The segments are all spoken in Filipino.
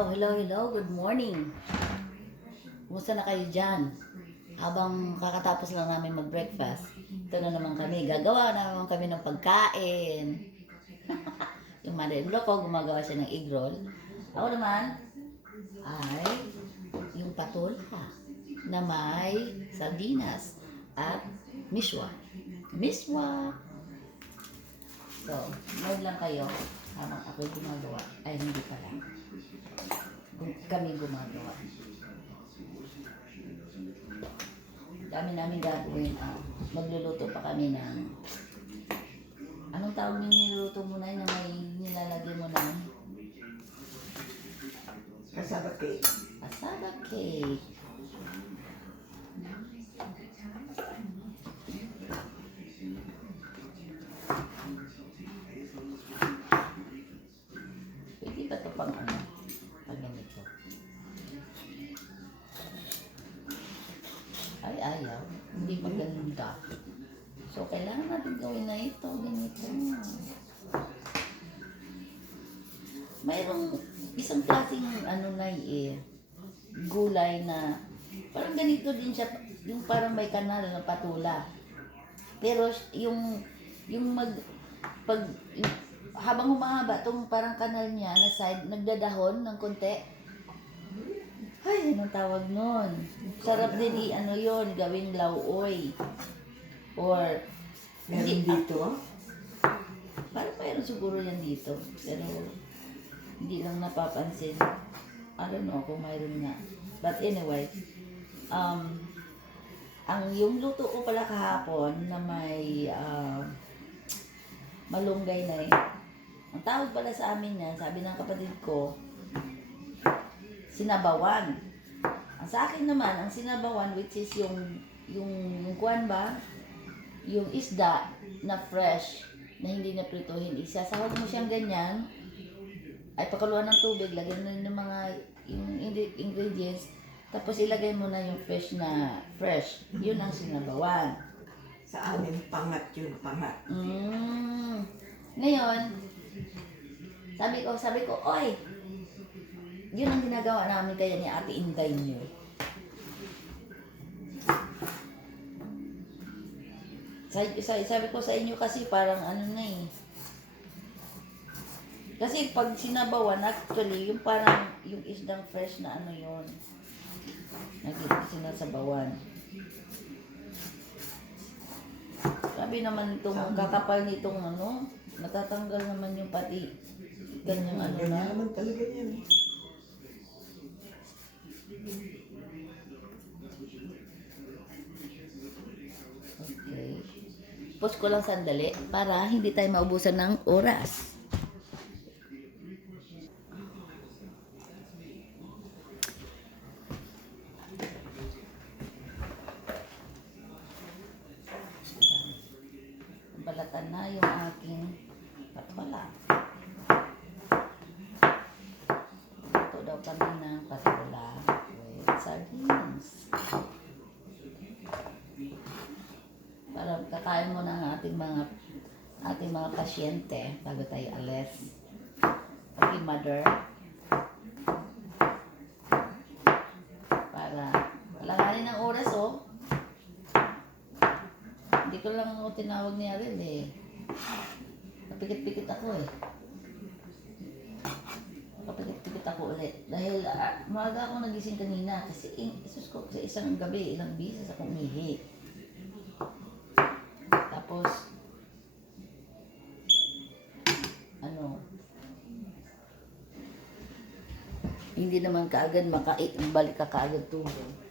Hello. Good morning. Kumusta na kayo dyan? Habang kakatapos lang namin mag-breakfast, ito na naman kami. Gagawa na naman kami ng pagkain. Yung mother-in-law ko, gumagawa siya ng egg roll. Ako naman, ay yung patulha na may sardinas at miswa. Miswa! So, nood lang kayo habang ako'y gumagawa. Ay, hindi pala. Kami gumagawa. Dami namin gagawin. Magluluto pa kami ng anong tawag yung niluluto mo na may nilalagay mo na Cassava cake. cassava cake. Pwede ba ito pang ano? Pag ganito. Ay, ayaw. Hindi maganda. So, kailangan natin gawin na ito. Ganito. Mayroong isang klaseng gulay na parang ganito din siya. Yung parang may kanal na patula. Pero pag, habang humahaba, itong parang kanal niya na side, nagdadahon ng konti. Ay, anong tawag nun? Sarap din yun, gawing lauoy. Or, Meron dito. parang mayroon siguro yan dito. Pero, hindi lang napapansin. I don't know kung mayroon nga. But anyway, yung luto ko pala kahapon na may malunggay na ang tawag pala sa amin yan, sabi ng kapatid ko, sinabawan. Ang sa akin naman, ang sinabawan, which is yung kuwan ba? Yung isda na fresh, na hindi na prituhin. Isasahog mo siyang ganyan, ay pakaluan ng tubig, lagyan mo ng mga yung ingredients, tapos ilagay mo na yung fish na fresh. Yun ang sinabawan. Sa amin, pangat yun, pangat. Ngayon, sabi ko, oy, yun ang ginagawa namin kaya ni Ate Inday niyo. Sabi ko sa inyo kasi parang kasi pag sinabawan, actually, yung parang yung isdang fresh na yun. Sinasabawan. Sabi naman itong kakapal nitong natatanggal naman yung pati ganyang na. Ganyan naman talaga yan. Okay. Pause ko lang sandali para hindi tayo maubusan ng oras. Balatan na yung aking patwala. Ito daw kami ng patwala with sardines. Para kakain mo ng ating mga pasyente bago tayo alis. Okay, mother. Para langanin ng oras, Hindi ko lang ako tinawag ni Arel Napikit-pikit ako Napikit-pikit ako ulit. Dahil maaga ako nagising kanina kasi isus ko sa isang gabi, ilang bisis akong umihi. Tapos, hindi naman kaagad balik ka kaagad tulog.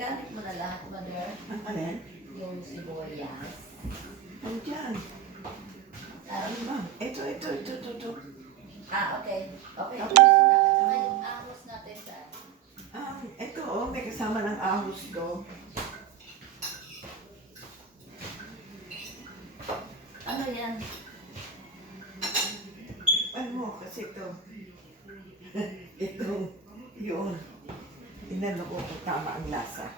Nagamit mo na lahat, mother? Ano yan? Yung sibuyas. Ano dyan? Ano ba? Ito. Okay. Okay. Okay. Saka yung ahos natin sa... Ito may kasama ng ahos ko. Ano yan? Ano kasi ito? Yun. Inano ko kung tama ang lasa.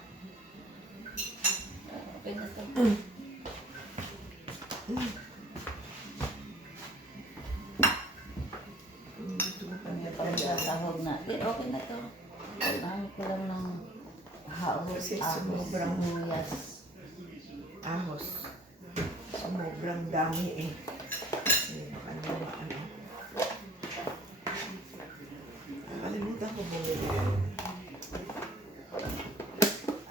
Okay na to. Gusto ko pa Hindi niya pa magsasahog na. Okay na to. Kailangan ko lang ng Kasi ahos, sobrang sibuyas. ahos. Sobrang dami eh. Ano. Nakalimutan ko bumili.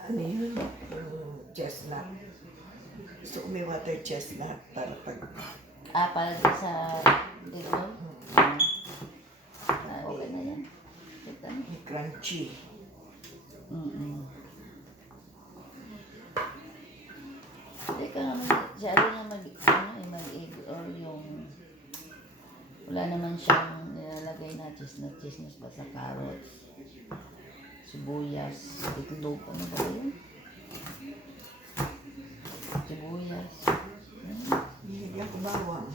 Ano yun? Yung chestnut. Gusto ko may water chestnut para pag... Para sa dito. Okay na yan. Kita mo. May crunchy. Teka naman, siya na mag-egg or yung wala naman siyang nilalagay na chisnas ba sa carrots, sibuyas, itlog, ano ba yun? Sibuyas, Hinigyan ko bawang.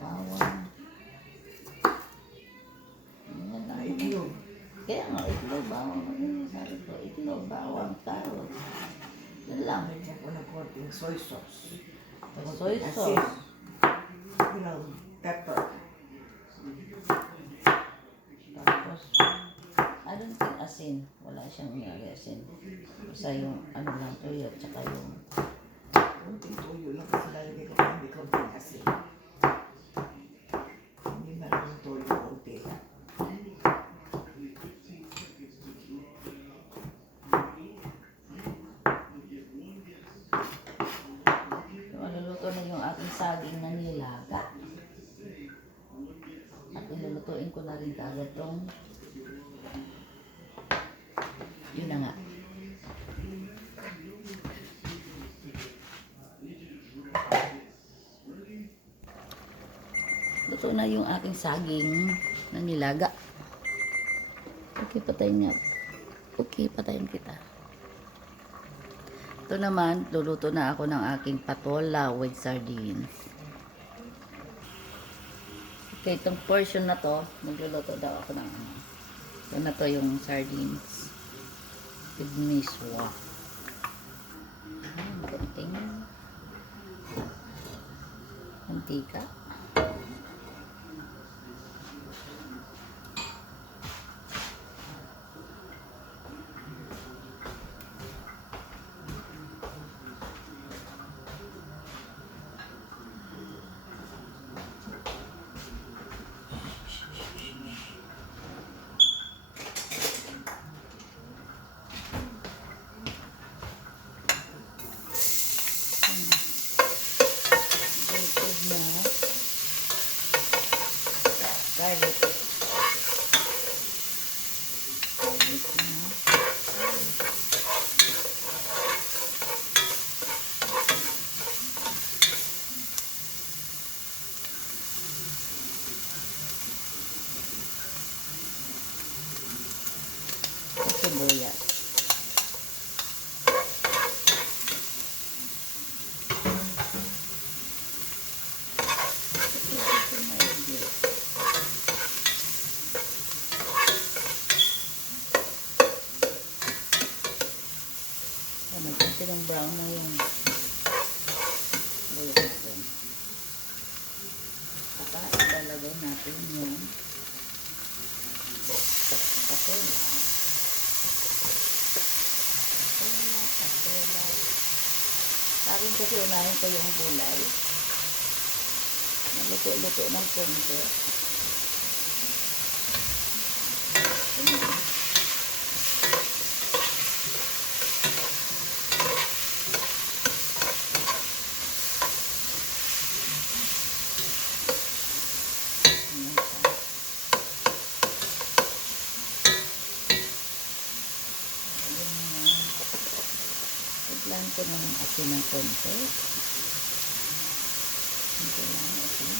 bawang. Yan lang. Itlog. Kaya nga, itlog, bawang. Ano yung sabi ko? Itlog, bawang, carrots. Yun lang. Lagyan ko ng konting soy sauce. Soy Asin. sauce. Ground pepper. Tapos, I don't think asin. Wala siyang nilagay asin. Basta yung ano lang, tuyo, tsaka yung Konting tuyo lang kasi lalagay ko pa hindi konting asin. Hindi maraming tuyo, konti lang. maluluto na yung ating saging na nilaga. At ilulutuin ko na rin kaagad tong yun na nga. Luto na yung aking saging na nilaga. Okay, patayin niya. Okay, patayin kita. Ito naman, luluto na ako ng aking patola with sardines. Okay, itong portion na to, magluluto daw ako ng ano. Ito na to yung sardines. With miswa. Konting mantika. Garlic. Garlic na. Sibuyas. Konti ng brown na yung sibuyas natin. Saka ilalagay natin yung patola. Patola. Sa akin kasi unahin ko yung gulay. Naluto-luto ng konti. Plan ko ng asin ng konti. Ito lang asin.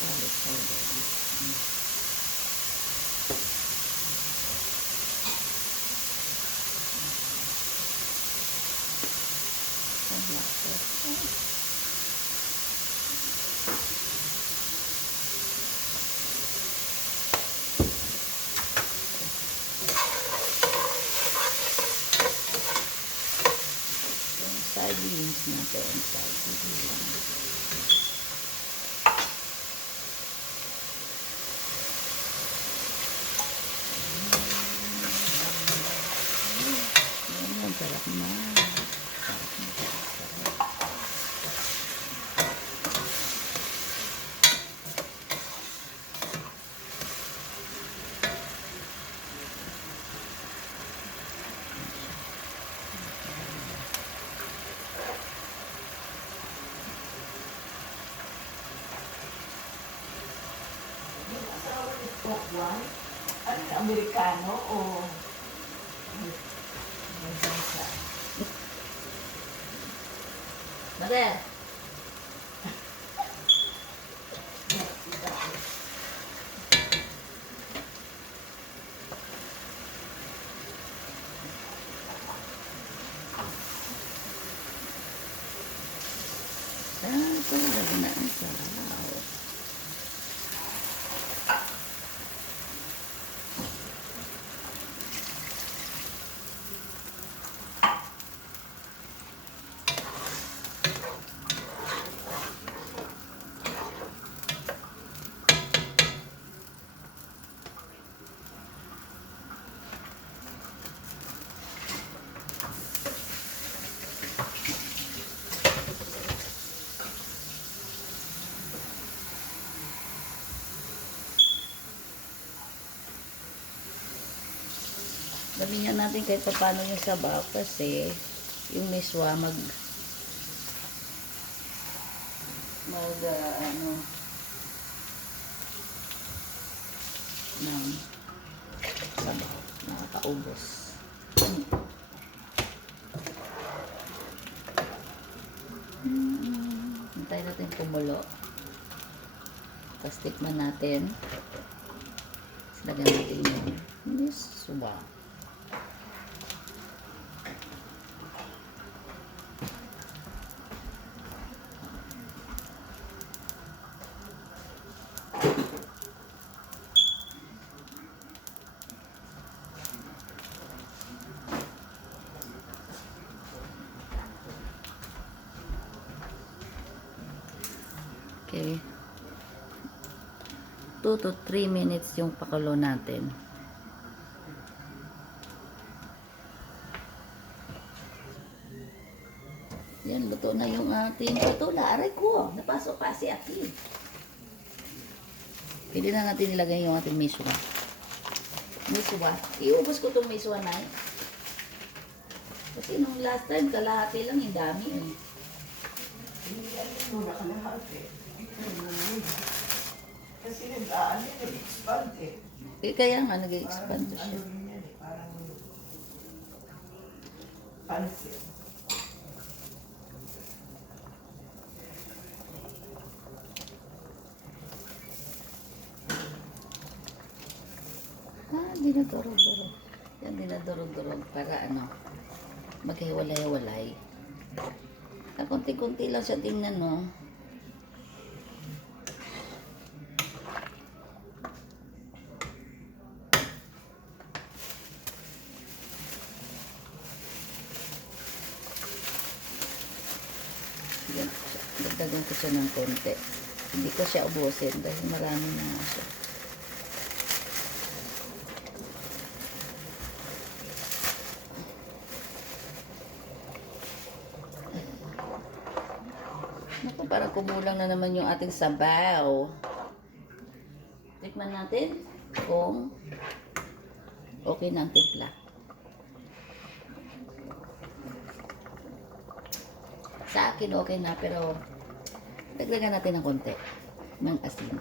Garlic powder. Ayan, sarap na. Yung asawa ni Pok One, ano yung Amerikano o may bansa? Mother! Ah, talaga na ang sarap. Gamihan natin kahit paano yung sabaw kasi yung miswa ano ng sabaw, nakakaubos. Hintay natin kumulo. Tapos tikman natin. Tapos lagyan natin yung miswa. Okay. 2 to 3 minutes yung pakulo natin. Yan, luto na yung ating patula. Aray ko, napasok pa si Aki. Pwede na natin ilagay yung ating miswa. Miswa. Iubos ko itong miswa na eh. Kasi nung last time, kalahati lang, yung dami eh. Hindi muna ka lahat eh. Kasi nag-expand eh. Eh, kaya nga, nag-expand Parang siya. ano rin yan eh, parang pansit. Dinadurog-durog. Yan, dinadurog-durog para ano, maghiwalay-walay. Konti-kunti lang siya tingnan, no? Yan, dagdagan ko siya ng konti. Hindi ko siya ubusin dahil marami na nga siya. Naku, parang kumulang na naman yung ating sabaw. Tikman natin kung okay na ang timpla. Sa akin okay na, pero dagdagan natin ng konti ng asin.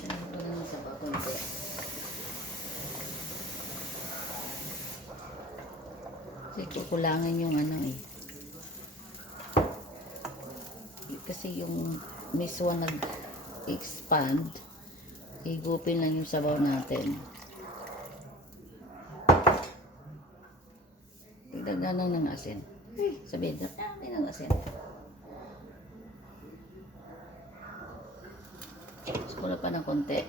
Dagdagan ng sabaw konti. Kasi kukulangan yung ano eh. Kasi yung miswa nag-expand, higupin lang yung sabaw natin. Dagdagan lang ng asin. Sabihin na, may ng asin. Gusto ko na pa ng konti.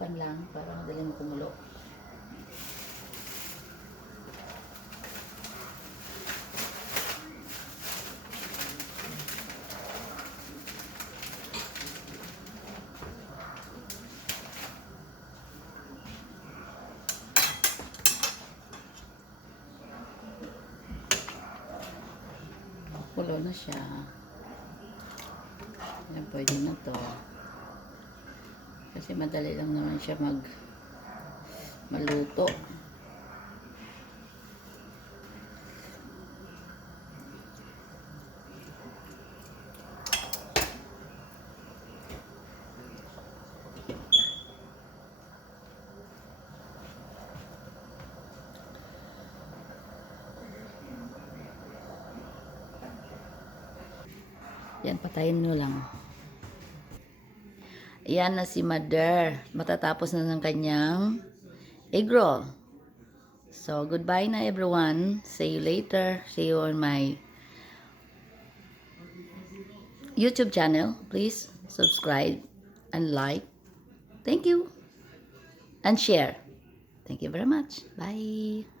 Takpan lang para madaling kumulo. Kulo na siya. Yan, pwede na to. Kasi madali lang naman siya maluto. Yan, patayin mo lang. Yan na si Mother. Matatapos na ng kanyang egg roll. So, goodbye na everyone. See you later. See you on my YouTube channel. Please subscribe and like. Thank you. And share. Thank you very much. Bye.